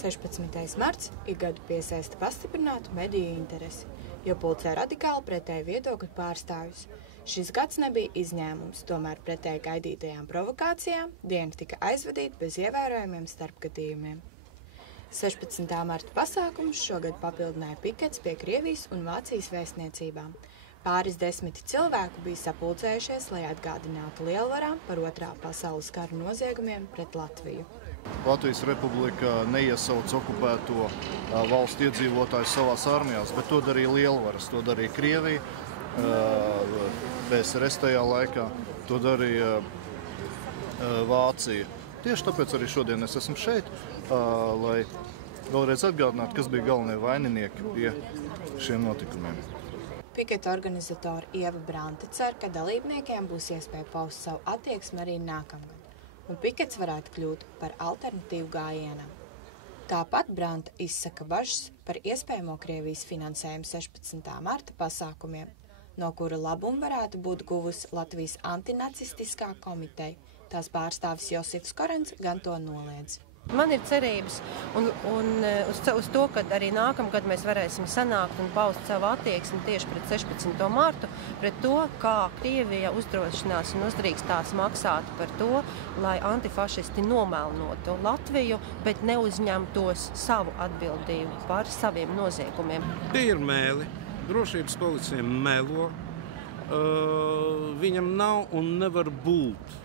16. marts ik gadu piesaista pastiprinātu mediju interesi, jo pulcē radikāli pretēju viedokļu pārstāvjus. Šis gads nebija izņēmums, tomēr pretēji gaidītajām provokācijām diena tika aizvadīta bez ievērojumiem starpgadījumiem. 16. marta pasākumus šogad papildināja pikets pie Krievijas un Vācijas vēstniecībām. Pāris desmiti cilvēku bija sapulcējušies, lai atgādinātu lielvarām par Otrā pasaules kara noziegumiem pret Latviju. Latvijas Republika neiesauca okupēto valstu iedzīvotājus savās armijās, bet to darīja lielvaras, to darīja Krievija, PSRS tajā laikā, to darīja Vācija. Tieši tāpēc arī šodien es esmu šeit, lai vēlreiz atgādinātu, kas bija galvenie vaininieki pie šiem notikumiem. Piketa organizatori Ieva Brante cer, ka dalībniekiem būs iespēja paust savu attieksmi arī nākamgad, un pikets varētu kļūt par alternatīvu gājienam. Tāpat Brante izsaka bažas par iespējamo Krievijas finansējumu 16. marta pasākumiem, no kura labumu varētu būt guvusi Latvijas antinacistiskā komiteja. Tās pārstāvis Josifs Korens gan to noliedz. Man ir cerības uz to, ka arī nākamgad mēs varēsim sanākt un paust savu attieksmi tieši pret 16. martu, pret to, kā Krievija uzdrošinās un uzdrīkstās maksāt par to, lai antifašisti nomelnotu Latviju, bet neuzņemtos savu atbildību par saviem noziegumiem. Tie ir mēli. Drošības policija melo. Viņam nav un nevar būt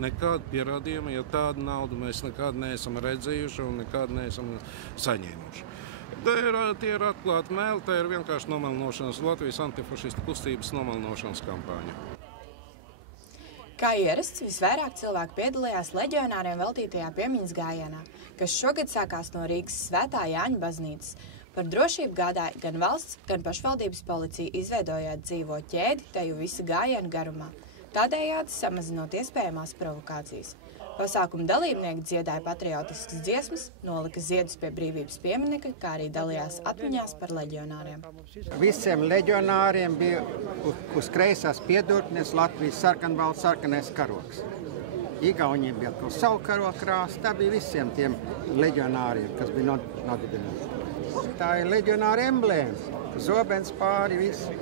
nekāda pierādījuma, ja tādu naudu mēs nekad neesam redzējuši un nekad neesam saņēmuši. Tie ir atklāti mēli, tā ir vienkārši nomelnošanas, Latvijas antifašistu kustības nomelnošanas kampaņa. Kā ierasts, visvairāk cilvēku piedalījās leģionāriem veltītajā piemiņas gājienā, kas šogad sākās no Rīgas Svētā Jāņa baznīcas. Par drošību gādāja gan valsts, gan pašvaldības policija, izveidojot dzīvo ķēdi teju visa gājiena garumā, tādējādi samazinot iespējamās provokācijas. Pasākuma dalībnieki dziedāja patriotiskas dziesmas, nolika ziedus pie brīvības pieminekļa, kā arī dalījās atmiņās par leģionāriem. Visiem leģionāriem bija uz kreisās piedurknes Latvijas sarkanbalts sarkanais karoks. Igauniem bija kaut savu karoku krāsu, tā bija visiem tiem leģionāriem, kas bija nodibināti. Tā ir leģionāra emblēma, zobens pāri visu.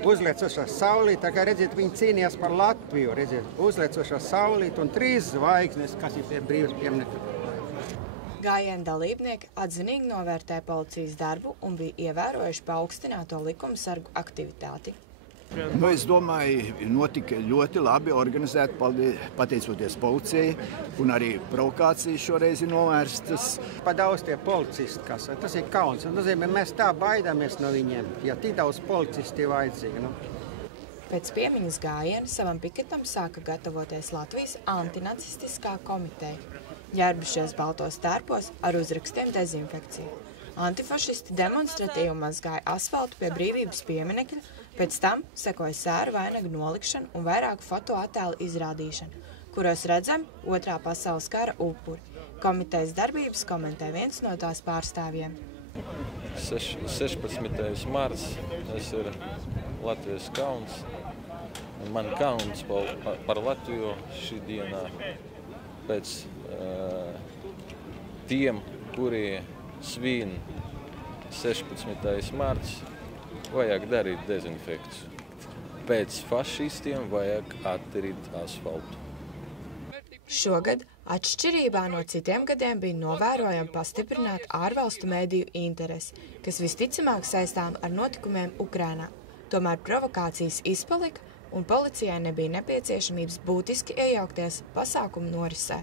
Uzliecošā saulīt, tā kā redziet, viņi cīnījās par Latviju, redziet, uzliecošā saulīt un 3 zvaigznes, kas ir pie brīvības pieminekļa. Gājiena dalībnieki atzinīgi novērtē policijas darbu un bija ievērojuši paaugstināto likumsargu aktivitāti. Es domāju, notika ļoti labi organizēti, pateicoties policijai, un arī provokācijas šoreiz ir novērstas. Pa daudz tie policisti, tas ir kauns. Mēs tā baidāmies no viņiem, ja tik daudz policisti ir vajadzīgi. Pēc piemiņas gājiena savam piketam sāka gatavoties Latvijas antinacistiskā komiteja, ģērbušies baltos tērpos ar uzrakstiem dezinfekcija. Antifašisti demonstratīvi mazgāja asfaltu pie brīvības pieminekļa, pēc tam sekoja sēru vainagu nolikšana un vairāku fotoattēlu izrādīšana, kuros redzam Otrā pasaules kara upuri. Komitejas darbības komentē viens no tās pārstāvjiem. 16. marts, tas ir Latvijas kauns. Man kauns par Latviju šī dienā pēc tiem, kuri svin 16. marts, vajag darīt dezinfekciju. Pēc fašistiem vajag attīrīt asfaltu. Šogad, atšķirībā no citiem gadiem, bija novērojama pastiprināta ārvalstu mediju interesi, kas visticamāk saistām ar notikumiem Ukrainā. Tomēr provokācijas izpalika un policijai nebija nepieciešamības būtiski iejaukties pasākumu norisē.